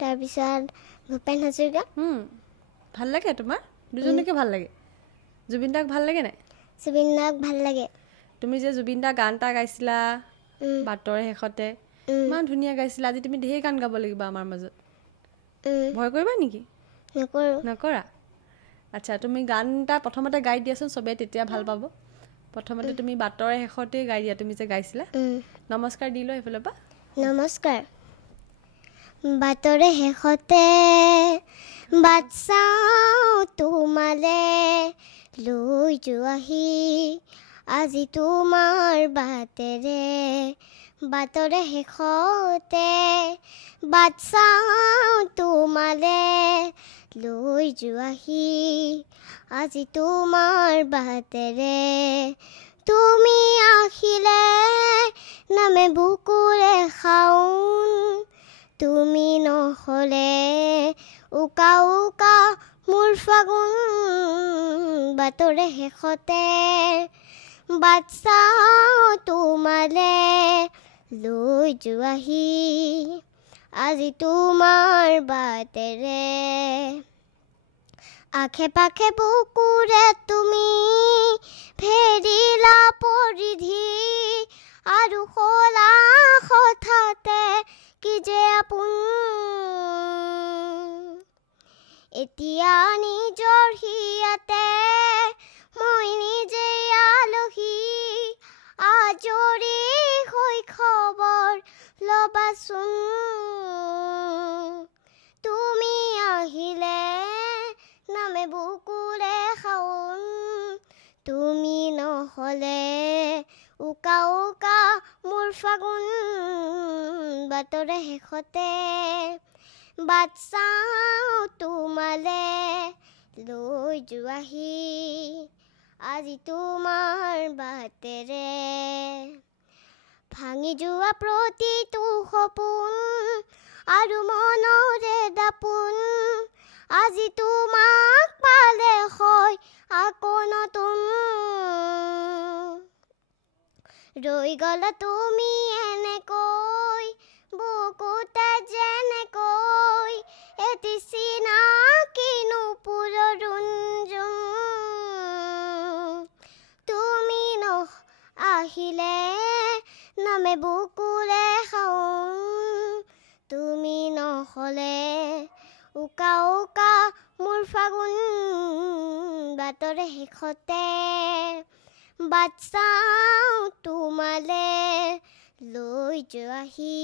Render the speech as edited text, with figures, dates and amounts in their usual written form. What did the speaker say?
তাৰপিছত ভূপেন হাজৰিকা ভাল লাগে তোমাৰ দুজনকে ভাল লাগে জুবিন দাক ভাল লাগে নাই জুবিন দাক ভাল লাগে তুমি যে জুবিন দা গান এটা গাইছিলা বাটৰ শেষতে ইমান ধুনীয়া গাইছিলা আজি তুমি ঢেৰ গান গাব লাগিব আমাৰ মাজত ভয় কৰিবা নেকি নকৰা আচ্ছা তুমি গান এটা প্ৰথমতে গাই দিয়াচোন চবে তেতিয়া ভাল পাব প্ৰথমতে তুমি বাটৰ শেষতে গাই দিয়া তুমি যে গাইছিলা নমস্কাৰ দিলো এইফালৰ পৰা নমস্কাৰ বাটৰে শেষতে বাট চাওঁ তোমালে লৈ যোৱাহি আজি তোমাৰ বাটৰে শেষতে বাট চাওঁ তোমালে লৈ যোৱাহি আজি তোমাৰ বাটেৰে তুমি আহিলে নামে বুকুৰে খাওঁ তুমি নহ'লে উকা উকা মোৰ ফাগুন বাটৰে শেষতে বাট চাওঁ তোমালে লৈ যোৱাহি আজি তোমাৰ বাটেৰে আখে পাখে বুকুৰে তুমি ফেৰিলা পৰিধি আৰু খোলা হঠাতে কি যে আপোন এতিয়া নিজৰ হিয়াতে মই নিজে আলহী আজৰি হৈ খবৰ ল'বাচোন তুমি আহিলে নামে বুকুৰে খাওঁ তুমি নহ'লে উকা উকা মোৰ ফাগুন বাটৰে শেষতে বাট চাওঁ তোমালে লৈ যোৱাহি আজি তোমাৰ বাটেৰে ভাঙি যোৱা প্ৰতিটো সপোন আৰু মনৰে দাপোন আজি তোমাক পালে হয় আকৌ নতুন ৰৈ গ'লা তুমি এনেকৈ বুকুতে যেনেকৈ এটি চিনাকি নুপুৰৰ ৰুঞ্জুম তুমি আহিলে নামে বুকুৰে খাওঁ তুমি নহ'লে উকা উকা মোৰ ফাগুন বাটৰে শেষতে বাট চাওঁ তোমালে লৈ যোৱাহি